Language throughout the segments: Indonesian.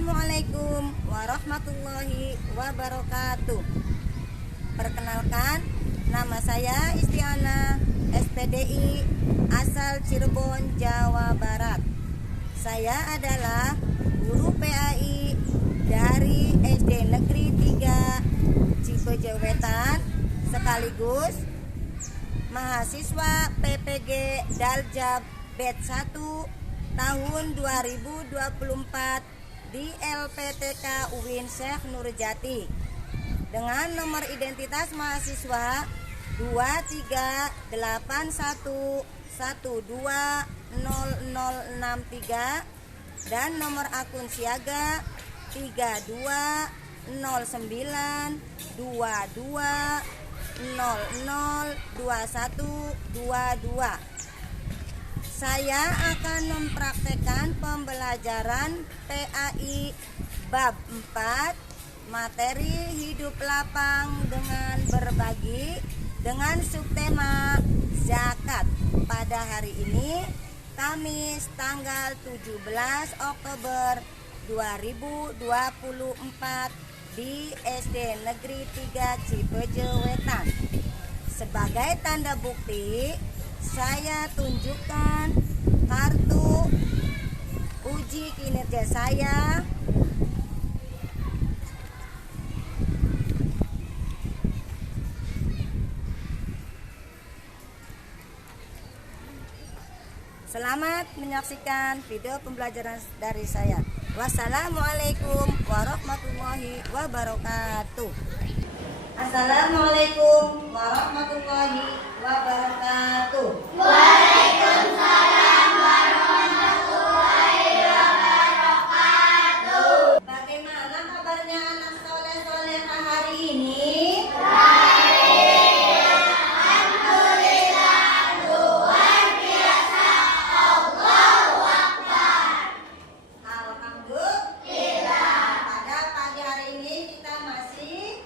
Assalamualaikum warahmatullahi wabarakatuh. Perkenalkan, nama saya Istiana, SPDI, asal Cirebon, Jawa Barat. Saya adalah guru PAI dari SD Negeri 3 Cipejewetan, sekaligus mahasiswa PPG Daljab Batch 1 tahun 2024 di LPTK UIN Syekh Nurjati dengan nomor identitas mahasiswa 2381120063 dan nomor akun siaga 320922002122. Saya akan mempraktekkan pembelajaran PAI bab 4 materi hidup lapang dengan berbagi dengan subtema zakat pada hari ini, Kamis tanggal 17 Oktober 2024 di SD Negeri 3 Cipejewetan. Sebagai tanda bukti, saya tunjukkan kartu uji kinerja saya. Selamat menyaksikan video pembelajaran dari saya. Wassalamualaikum warahmatullahi wabarakatuh. Assalamualaikum warahmatullahi wabarakatuh. Waalaikumsalam warahmatullahi wabarakatuh. Bagaimana kabarnya anak soleh-solehah hari ini? Baik, alhamdulillah, luar biasa. Allahu Akbar. Alhamdulillah. Pada pagi hari ini kita masih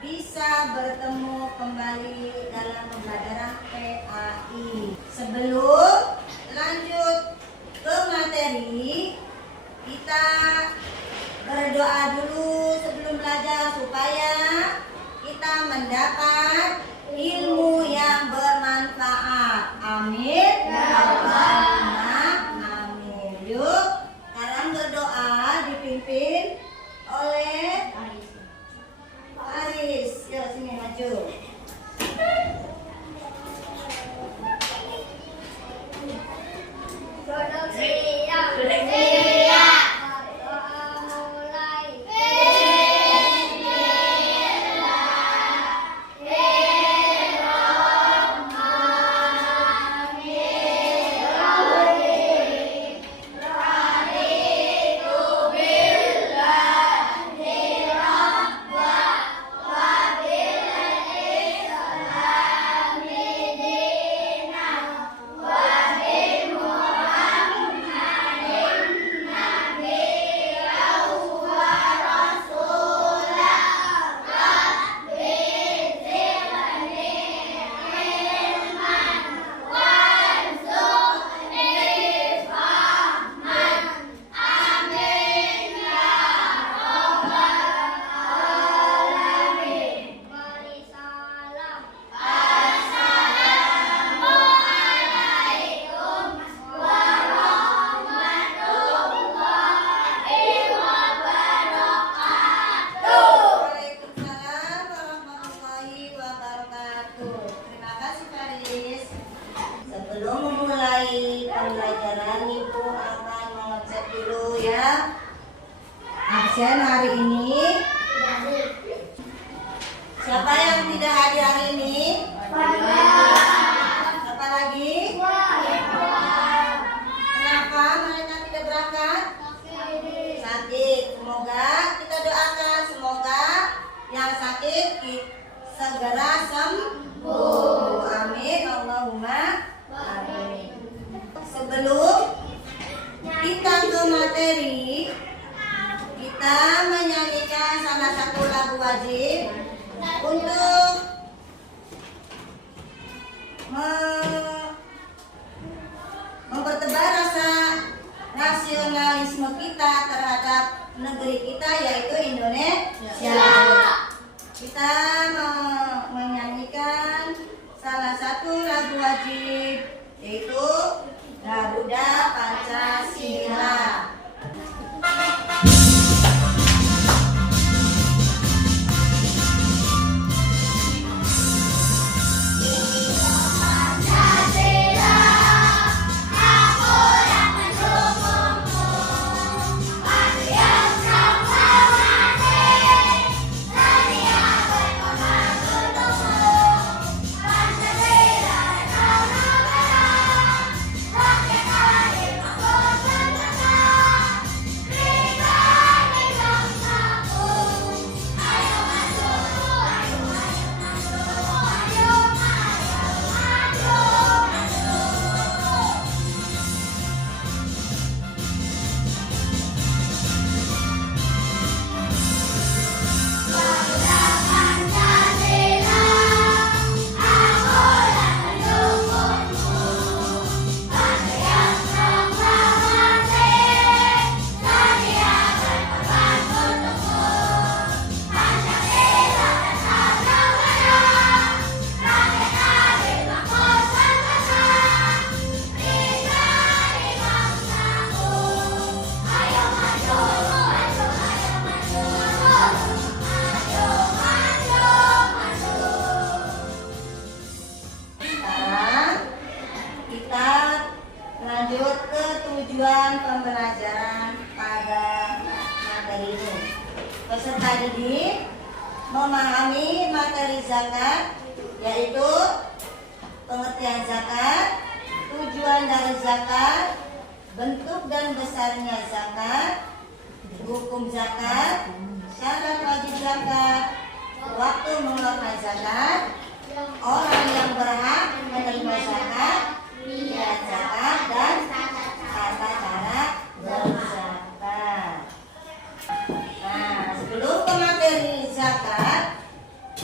bisa bertemu kembali dalam pembelajaran PAI. Sebelum lanjut ke materi, kita berdoa dulu sebelum belajar supaya kita mendapat ilmu yang bermanfaat. Amin. Allahumma amin. Yuk, sekarang berdoa dipimpin oleh Aris. Yuk sini maju. Siap. Mulai. Waalaikumsalam warahmatullahi wabarakatuh. Terima kasih Faris. Sebelum memulai pembelajaran, Ibu akan mengecek dulu ya absen hari ini. Siapa yang tidak hadir hari ini? Siapa lagi? Kenapa mereka tidak berangkat? Sakit. Semoga kita doakan, semoga yang sakit segera sembuh. Amin. Allahumma amin. Sebelum kita ke materi, kita menyanyikan salah satu lagu wajib untuk mempertebal rasa nasionalisme kita terhadap negeri kita yaitu Indonesia. Kita menyanyikan salah satu lagu wajib yaitu Garuda Pancasila. Lanjut ke tujuan pembelajaran pada materi ini. Peserta didik memahami materi zakat, yaitu pengertian zakat, tujuan dari zakat, bentuk dan besarnya zakat, hukum zakat, syarat wajib zakat, waktu mengeluarkan zakat, orang yang berhak menerima zakat, niat zakat, dan tata cara berzakat. Nah, sebelum ke materi zakat,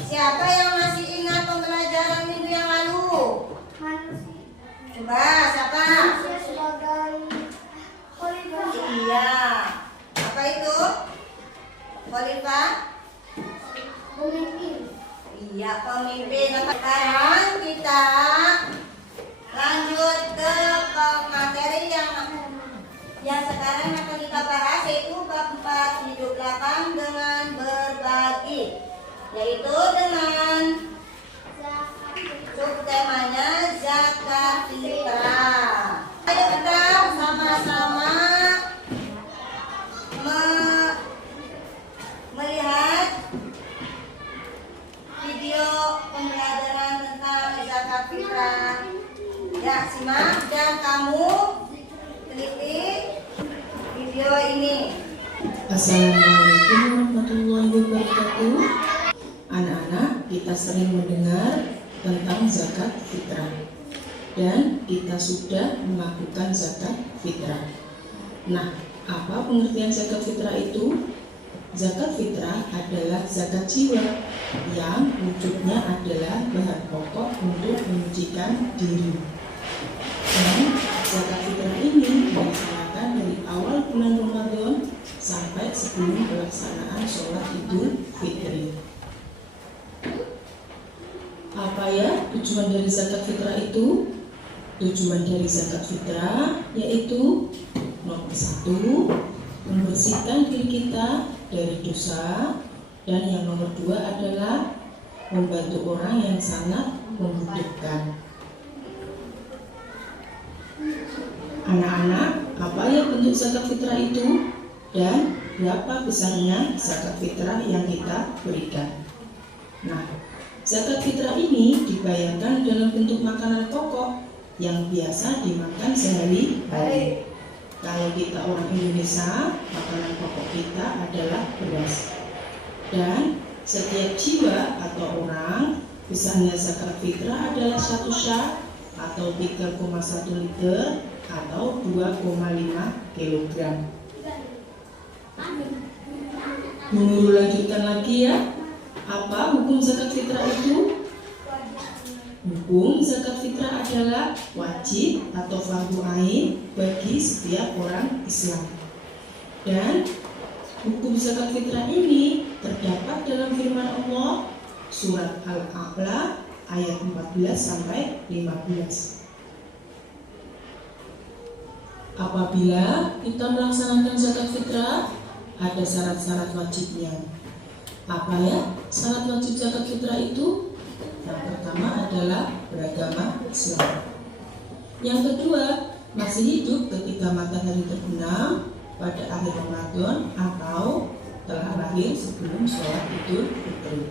siapa yang masih ingat pembelajaran minggu yang lalu? Coba, siapa? Iya. Apa itu? Khalifah? Pemimpin. Iya, pemimpin. Sekarang kita lanjut ke materi yang sekarang akan kita bahas, yaitu bab 4 hidup lapang dengan berbagi, yaitu dengan subtemanya zakat fitrah. Ayo kita sama-sama melihat video pembelajaran tentang zakat fitrah. Ya, simak dan kamu teliti video ini. Assalamualaikum warahmatullahi wabarakatuh. Anak-anak, kita sering mendengar tentang zakat fitrah dan kita sudah melakukan zakat fitrah. Nah, apa pengertian zakat fitrah itu? Zakat fitrah adalah zakat jiwa yang wujudnya adalah bahan pokok untuk menyucikan diri. Dan zakat fitrah ini dilaksanakan dari awal bulan Ramadan sampai sebelum pelaksanaan sholat Idul Fitri. Apa ya tujuan dari zakat fitrah itu? Tujuan dari zakat fitrah yaitu nomor 1, membersihkan diri kita dari dosa, dan yang nomor 2 adalah membantu orang yang sangat membutuhkan. Anak-anak, apa yang bentuk zakat fitrah itu dan berapa besarnya zakat fitrah yang kita berikan? Nah, zakat fitrah ini dibayarkan dalam bentuk makanan pokok yang biasa dimakan sehari-hari. Kalau kita orang Indonesia, makanan pokok kita adalah beras. Dan setiap jiwa atau orang, besarnya zakat fitrah adalah 1 syak atau 3,1 liter atau 2,5 kilogram. Guru lanjutkan lagi ya. Apa hukum zakat fitrah itu? Hukum zakat fitrah adalah wajib atau fardu ain bagi setiap orang Islam. Dan hukum zakat fitrah ini terdapat dalam firman Allah surat Al-A'la ayat 14 sampai 15. Apabila kita melaksanakan zakat fitrah, ada syarat-syarat wajibnya. Apa ya syarat wajib zakat fitrah itu? Yang pertama adalah beragama Islam. Yang kedua, masih hidup ketika matahari terbenam pada akhir Ramadan atau telah lahir sebelum sholat Idul Fitri.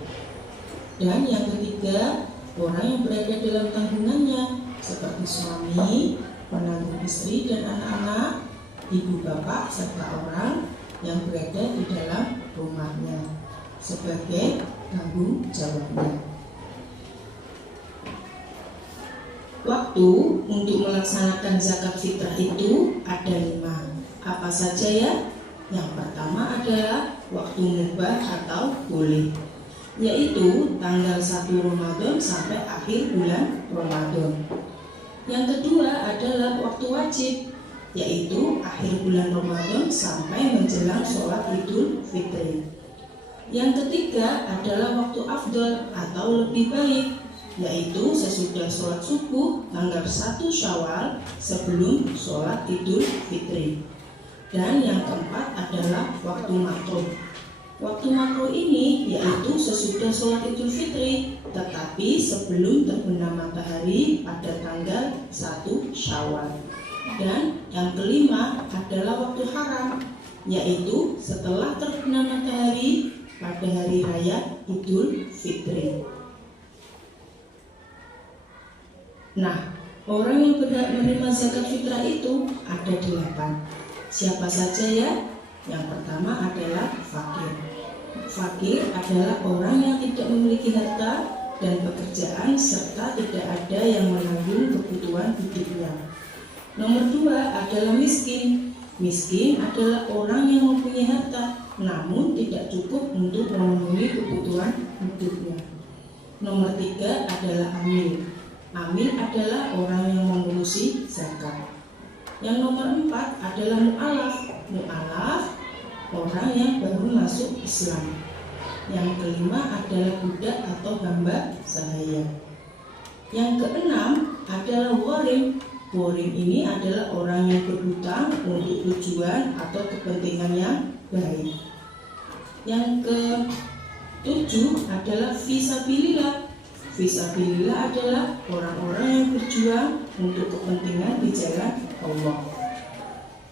Dan yang ketiga, orang yang berada dalam tanggungannya seperti suami, penanggung istri dan anak-anak, ibu bapak serta orang yang berada di dalam rumahnya sebagai tanggung jawabnya. Waktu untuk melaksanakan zakat fitrah itu ada 5. Apa saja ya? Yang pertama adalah waktu mubah atau boleh, yaitu tanggal 1 Ramadan sampai akhir bulan Ramadan. Yang kedua adalah waktu wajib, yaitu akhir bulan Ramadan sampai menjelang sholat Idul Fitri. Yang ketiga adalah waktu afdal atau lebih baik, yaitu sesudah sholat subuh tanggal 1 Syawal sebelum sholat Idul Fitri. Dan yang keempat adalah waktu makruh. Waktu makruh ini yaitu sesudah sholat Idul Fitri tetapi sebelum terbenam matahari pada tanggal 1 Syawal. Dan yang kelima adalah waktu haram, yaitu setelah terbenam matahari pada hari raya Idul Fitri. Nah, orang yang berhak menerima zakat fitrah itu ada 8. Siapa saja ya? Yang pertama adalah fakir. Fakir adalah orang yang tidak memiliki harta dan pekerjaan serta tidak ada yang menanggung kebutuhan hidupnya. Nomor 2 adalah miskin. Miskin adalah orang yang mempunyai harta namun tidak cukup untuk memenuhi kebutuhan hidupnya. Nomor 3 adalah amil. Amil adalah orang yang mengurusi zakat. Yang nomor 4 adalah mu'alaf. Mu'alaf orang yang baru masuk Islam. Yang kelima adalah budak atau hamba sahaya. Yang keenam adalah warim. Warim ini adalah orang yang berhutang untuk tujuan atau kepentingan yang baik. Yang ke-7 adalah fisabilillah. Fisabilillah adalah orang-orang yang berjuang untuk kepentingan di jalan Allah.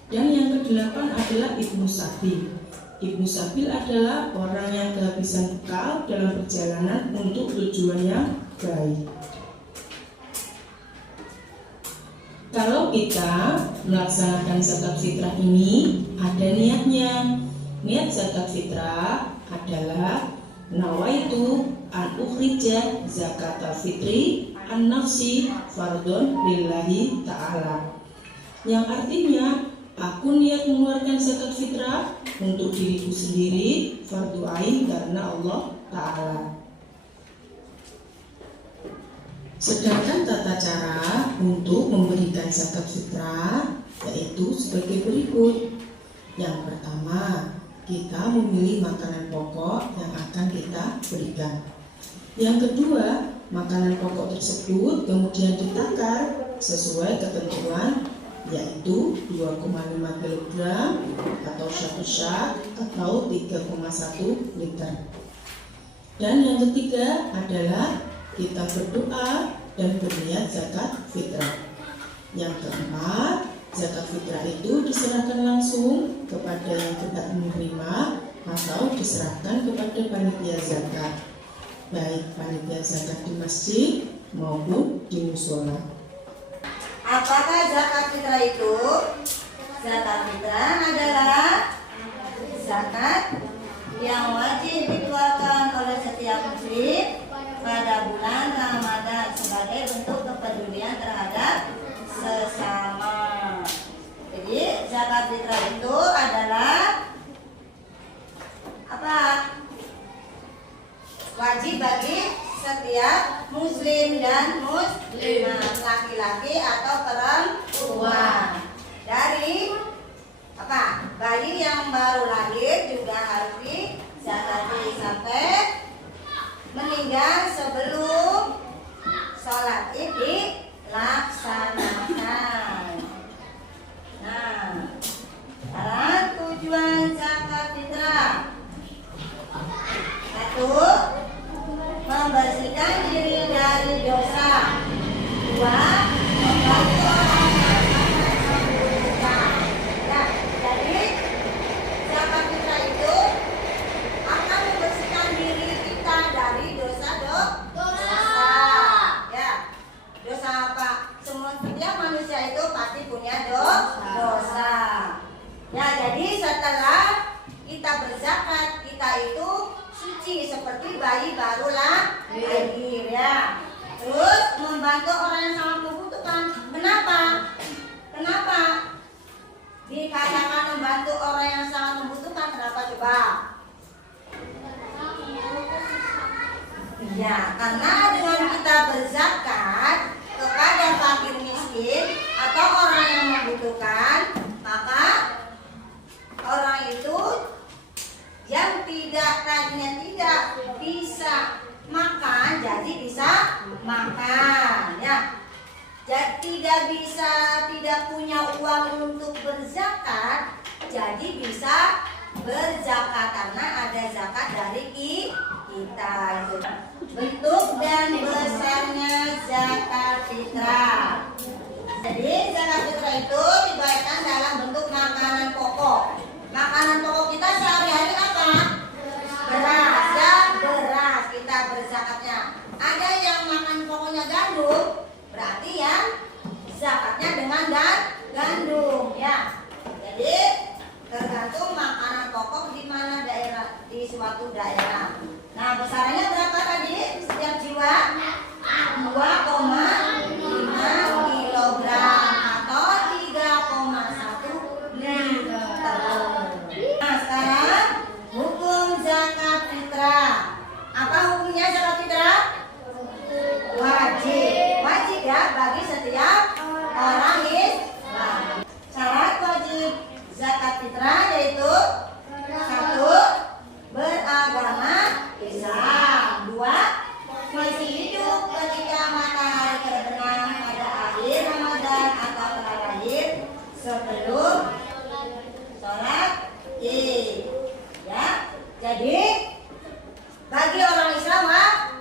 Dan yang ke-8 adalah ibnu sabil. Ibnu sabil adalah orang yang kehabisan bekal dalam perjalanan untuk tujuan yang baik. Kalau kita melaksanakan zakat fitrah ini ada niatnya. Niat zakat fitrah adalah nawaitu an ukhrija zakatal fitri an nafsi fardhon lillahi ta'ala, yang artinya aku niat mengeluarkan zakat fitrah untuk diriku sendiri fardu ain karena Allah Ta'ala. Sedangkan tata cara untuk memberikan zakat fitrah yaitu sebagai berikut. Yang pertama, kita memilih makanan pokok yang akan kita berikan. Yang kedua, makanan pokok tersebut kemudian ditakar sesuai ketentuan, yaitu 2,5 kg atau 1 syak atau 3,1 liter. Dan yang ketiga adalah kita berdoa dan berniat zakat fitrah. Yang keempat, zakat fitrah itu diserahkan langsung kepada yang berhak menerima atau diserahkan kepada panitia zakat, baik panitia zakat di masjid maupun di mushola. Apakah zakat fitrah itu? Zakat fitrah adalah zakat yang wajib dikeluarkan oleh setiap muslim pada bulan Ramadan sebagai bentuk kepedulian terhadap sesama. Jadi zakat fitrah itu adalah apa? Wajib bagi setiap muslim dan muslim. Nah, laki-laki atau perempuan. Dari apa? Bayi yang baru lahir juga harus dizakati sampai meninggal sebelum sholat id dilaksanakan. Nah, sekarang tujuan zakat fitrah. 1. Membersihkan diri dari dosa. 2. Membantu orang yang membutuhkan. Ya, jadi zakat fitrah itu akan membersihkan diri kita dari dosa. Ya, dosa apa? Setiap manusia itu pasti punya dosa. Ya, jadi setelah kita berzakat, kita itu suci seperti bayi baru lahir ya. Terus membantu orang yang sangat membutuhkan. Kenapa dikatakan membantu orang yang sangat membutuhkan? Kenapa coba? Ya, karena dengan kita berzakat kepada fakir miskin atau orang yang membutuhkan, maka orang itu yang tadinya tidak bisa makan jadi bisa makan ya. Jadi tidak punya uang untuk berzakat jadi bisa berzakat karena ada zakat dari kita itu. Bentuk dan besarnya zakat fitrah. Jadi zakat fitrah itu dibayarkan dalam bentuk makanan pokok. Makanan pokok kita sehari-hari apa? Beras ya, beras kita berzakatnya. Ada yang makan pokoknya gandum, berarti ya zakatnya dengan gandum ya. Jadi tergantung makanan pokok di mana daerah, di suatu daerah. Nah, besarnya berapa tadi setiap jiwa? 2,5 kilogram atau 3,1 liter. Nah, sekarang hukum zakat fitrah. Apa hukumnya zakat fitrah? Wajib ya bagi setiap orang Islam. Syarat wajib zakat fitrah yaitu 1. Beragama Islam. 2. Masih hidup ketika matahari terbenam pada akhir Ramadan atau terakhir sebelum sholat Id. Ya, jadi bagi orang Islam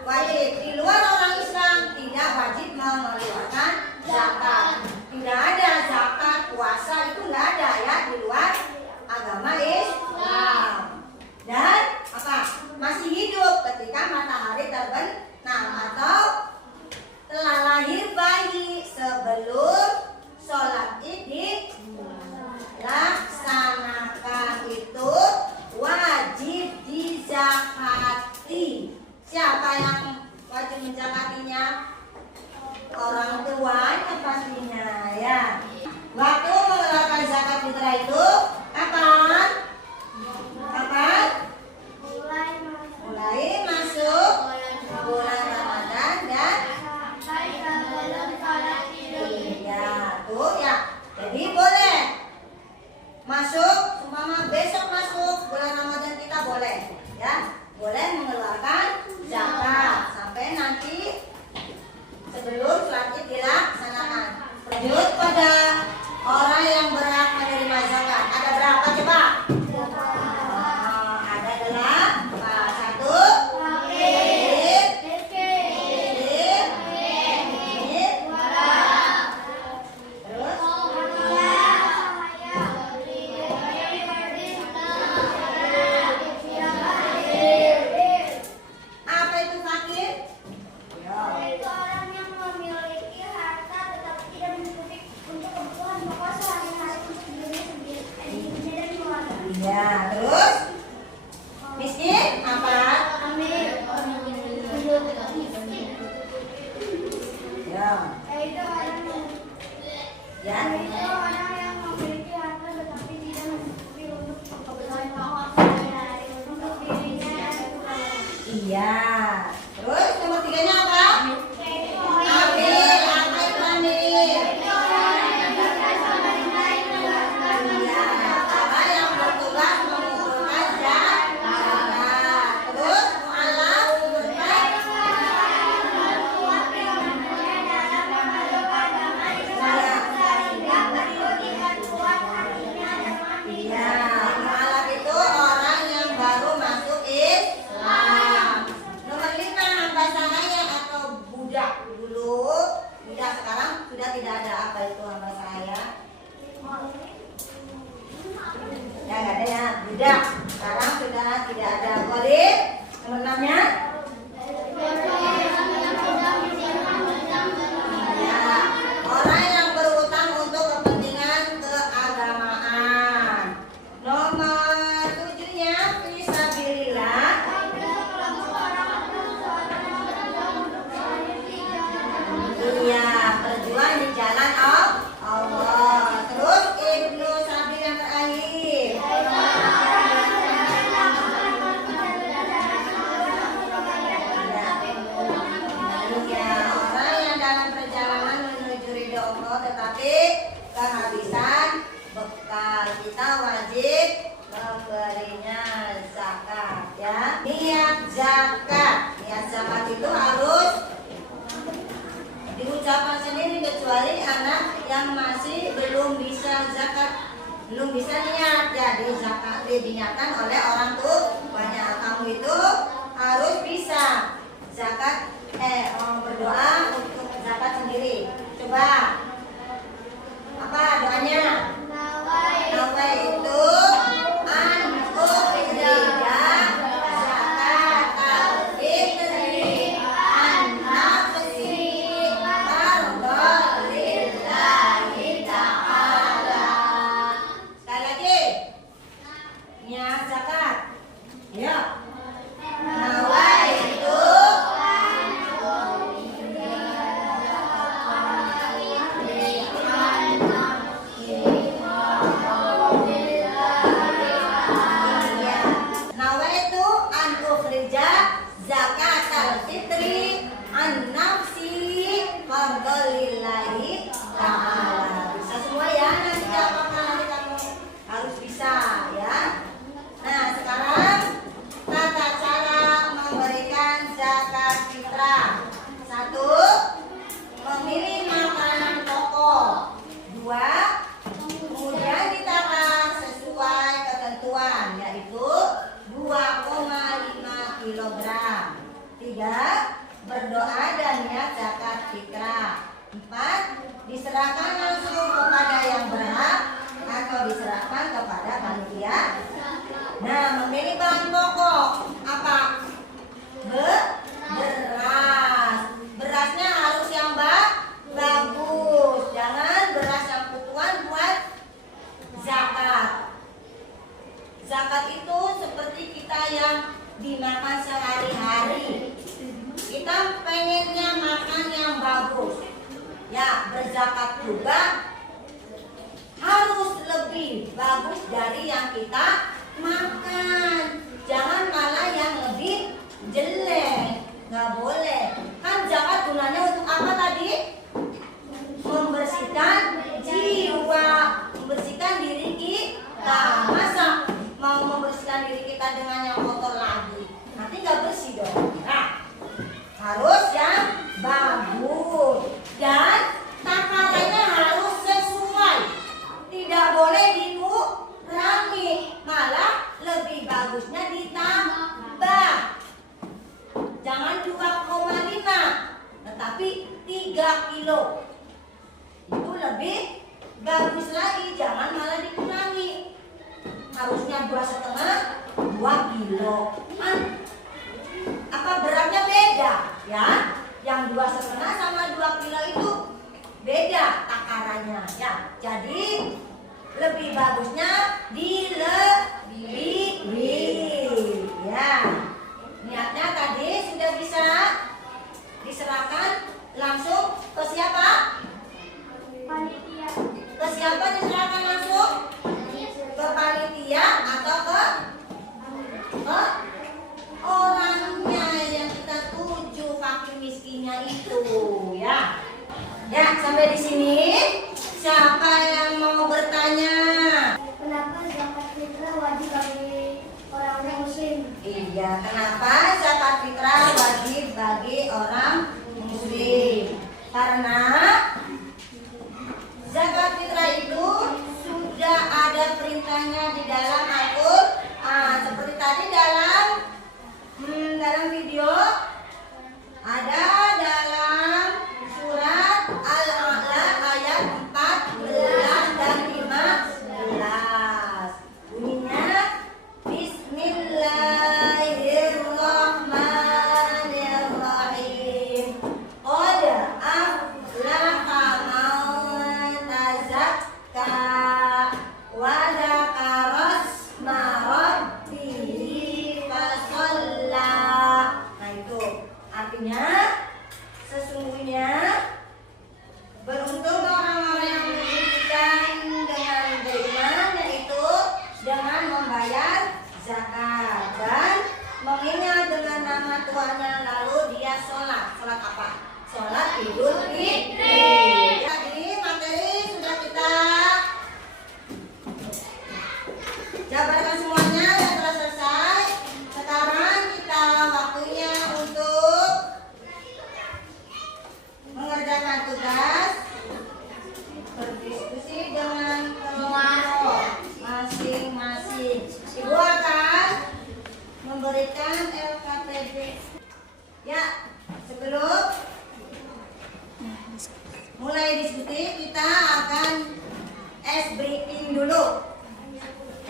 wajib. Di luar orang Islam tidak wajib mengeluarkan zakat. Tidak ada zakat, puasa itu nggak ada ya di luar agama Islam. Dan apa? Masih hidup ketika matahari terbenam atau telah lahir bayi sebelum sholat Id dilaksanakan itu wajib dizakati. Siapa yang wajib menzakatinya? Orang tuanya pastinya ya. Waktu mengeluarkan zakat fitrah itu kapan? Mulai masuk bulan Ramadan dan iya tuh ya. Jadi boleh masuk, umpama besok masuk bulan Ramadan kita boleh ya, boleh mengeluarkan zakat sampai nanti sebelum sholat Id dilaksanakan. Lanjut pada orang yang berhak menerima zakat. Ada berapa coba? Ada 8. 1. Apa itu fakir? Itu orang yang memiliki harta tetapi tidak mencukupi untuk kebutuhan pokok sehari-hari untuk dirinya sendiri dan keluarga. Ya, terus miskin apa? Ya. Yaitu orang yang memiliki harta tetapi tidak mencukupi untuk kebutuhan pokok sehari-hari untuk dirinya dan keluarga. Iya. Terus nomor 3-nya apa? Yaitu Ambil budak. Sekarang sudah tidak ada. Boleh nomor 6-nya? Ya, orang yang berhutang untuk kepentingan keagamaan. Nomor 7-nya fisabilillah. Iya, berjuang di jalan Allah. Terus Ibnu Sabil yang terakhir. Iya, orang yang dalam perjalanan menuju ridho Allah tetapi kehabisan bekal, kita wajib memberinya zakat ya. Niat zakat itu harus diucapkan sendiri kecuali anak yang masih belum bisa zakat, belum bisa niat. Jadi zakat diniatkan oleh orang tuanya. Kamu itu harus bisa zakat berdoa untuk zakat sendiri. Coba apa doanya? Nawaitu an ukhrija zakat al-fitri an nafsi fardhan lillahi ta'ala. Sekali lagi. Niat zakat. Ya. Nawaitu Nawaitu an ukhrija zakatal fitri an nafsi fardhan lillahi ta'ala. Bisa semua ya, nanti apakah nanti kamu harus bisa ya. Nah, sekarang tata cara memberikan zakat fitrah. 1. Memilih makanan pokok. 2. Kemudian ditakar sesuai ketentuan, yaitu 2,5 kg. 3. Berdoa dan niat zakat fitrah. 4. Diserahkan langsung kepada yang berhak atau diserahkan kepada panitia. Nah, memilih bahan pokok apa? Beras. Berasnya harus yang bagus. Jangan beras yang kutuan buat zakat. Zakat itu seperti kita yang dimakan sehari-hari. Kita pengennya makan yang bagus. Ya, berzakat juga harus lebih bagus dari yang kita makan. Jangan malah yang lebih jelek. Nggak boleh. Kan zakat gunanya untuk apa tadi? Membersihkan jiwa, membersihkan diri kita. Masa mau membersihkan diri kita dengan yang kotor lagi? Nanti nggak bersih dong. Nah, harus yang bagus dan takarannya harus sesuai. Tidak boleh dikurangi, malah lebih bagusnya ditambah. Jangan 2,5, tetapi 3 kilo. Itu lebih bagus lagi, jangan malah dikurangi. Harusnya 2,5, 2 kilo. Apa beratnya beda ya? Yang 2,5 sama 2 kilo itu beda takarannya ya. Jadi lebih bagusnya dilebihin ya. Niatnya tadi sudah bisa diserahkan langsung ke siapa? Panitia. Ke siapa diserahkan langsung? Ke panitia atau ke orangnya yang kita tuju, fakir miskinnya itu ya. Ya, sampai di sini. Siapa yang mau bertanya? Kenapa zakat fitrah wajib bagi orang-orang muslim? Iya, kenapa zakat fitrah wajib bagi orang muslim? Karena zakat fitrah itu sudah ada perintahnya di dalam Al-Qur'an. Seperti tadi dalam video ada dalam surat Al-A'la ayat 14 dan 15. Bunyinya tuanya, lalu dia sholat. Sholat apa? Sholat Idul Fitri. Jadi materi sudah kita jabarkan semuanya yang telah selesai. Sekarang kita waktunya untuk mengerjakan tugas, berdiskusi dengan kelompok masing-masing. Ibu akan memberikan LKPD. Ya, sebelum mulai diskusi kita akan ice breaking dulu.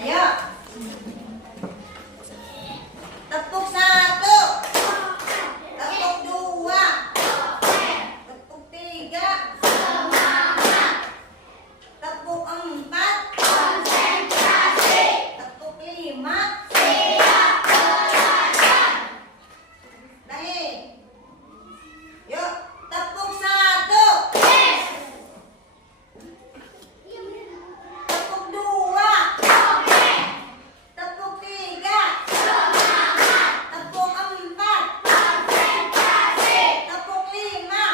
Ayo. Tepuk 1, tepuk 2, tepuk 3, tepuk 4, tepuk 5. Lagi. Yuk, tepuk 1, tepuk 2, tepuk 3, tepuk 4, tepuk 5.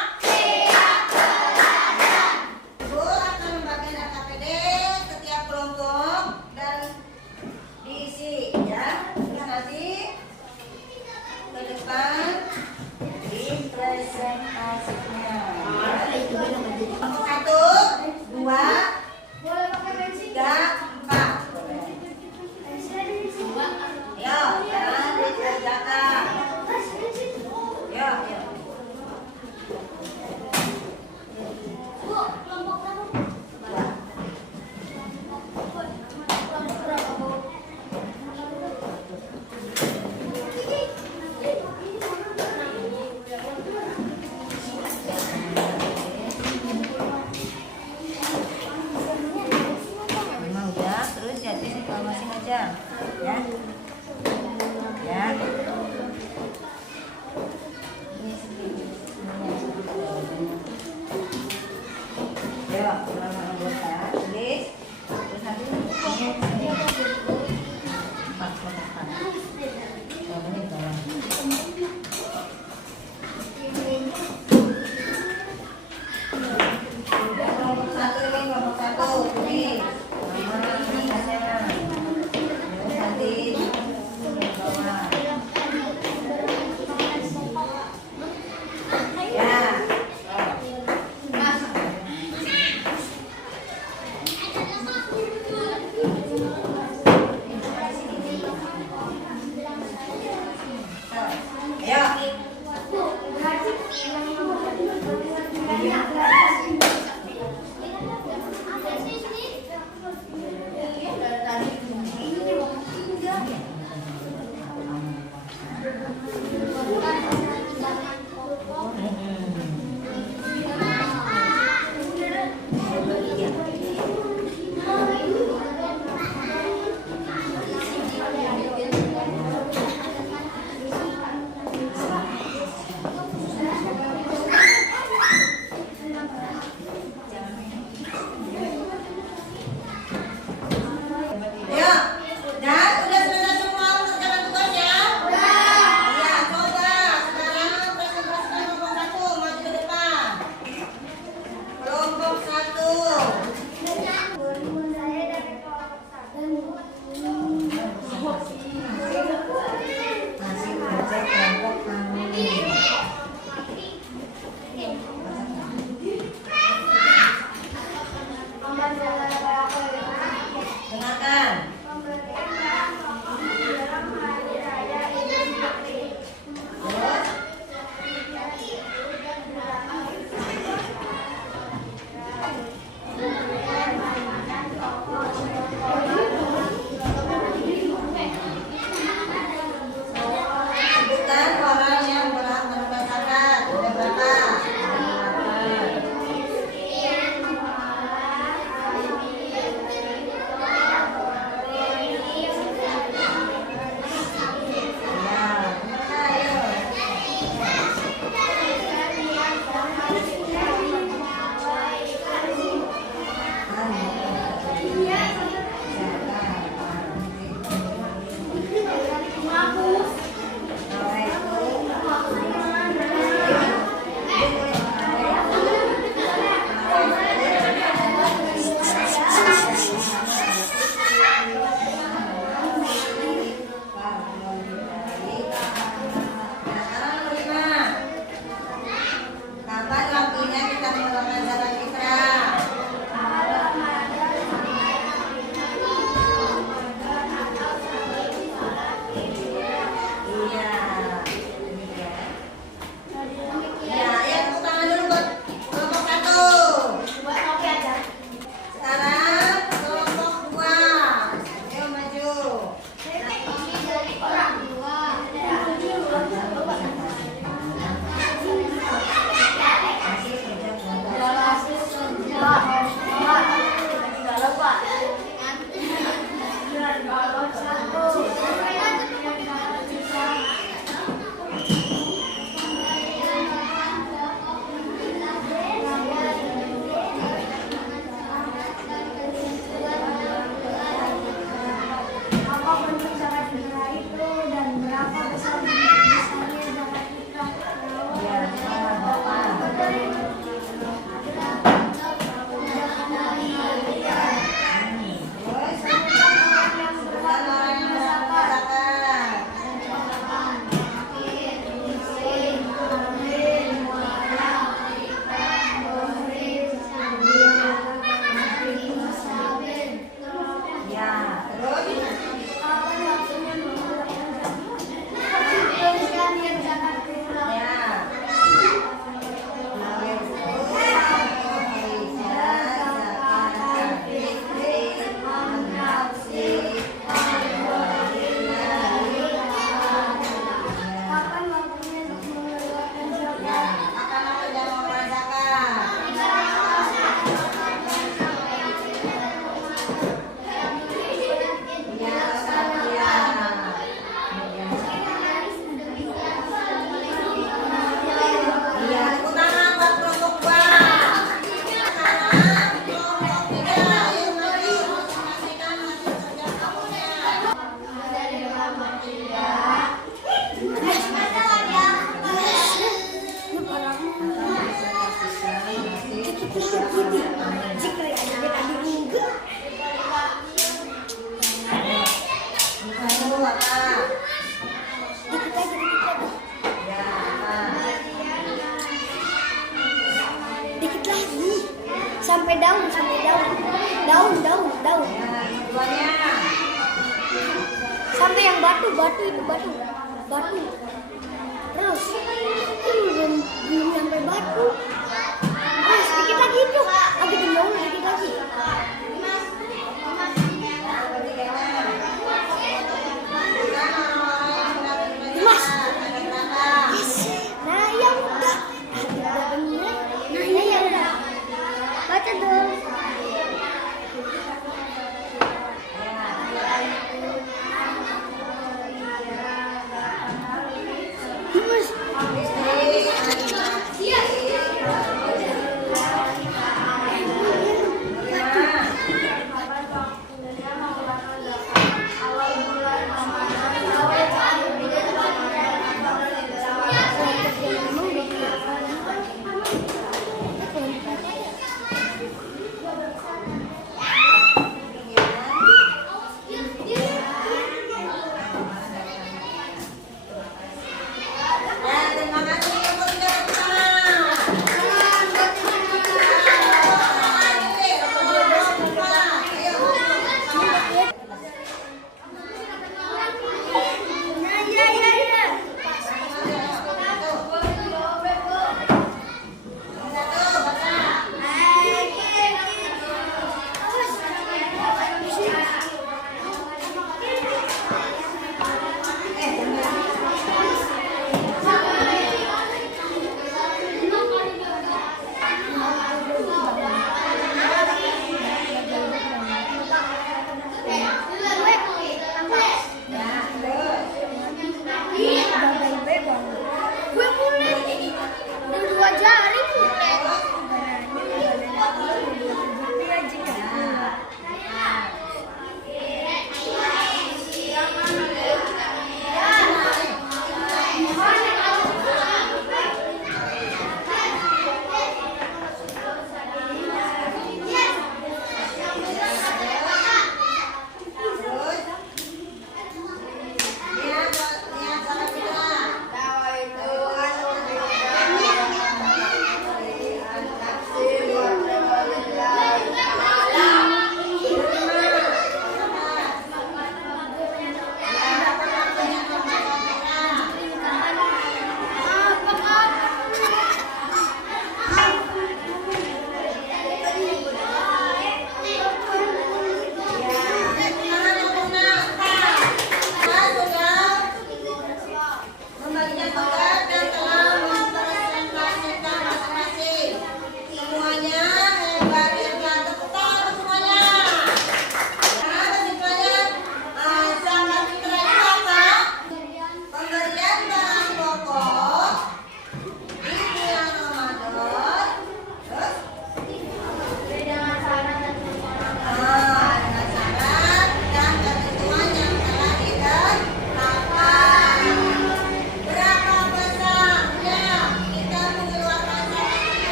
Ibu akan membagikan LKPD ke tiap kelompok dan diisi ya. Nanti ke depan di presentasinya. Kelompok 1, 2, Boleh pakai pensil? 3, 4. Yo, sekarang dikerjakan. Yo, yo. Bu, kelompok berapa? Kelompok berapa, Bu? Memang udah, terus jadi masing aja. Ya. Ya. Ini sedikit. Yo, ulang anggota. Tulis. Terus nanti ini. 4 kotakan. Oh, ini bawah. Kelompok 1 ini kelompok 1. Ini. Mama, ini aja. Terus nanti bawah. Dikit lagi, dikit lagi. Ya. Dikit lagi. Sampai daun, sampai daun. Daun, daun, daun. Ya, keduanya. Sampai yang batu, batu itu batu. Batu. Terus. Belum sampai batu. Terus dikit lagi itu. Lagi daun, dikit lagi.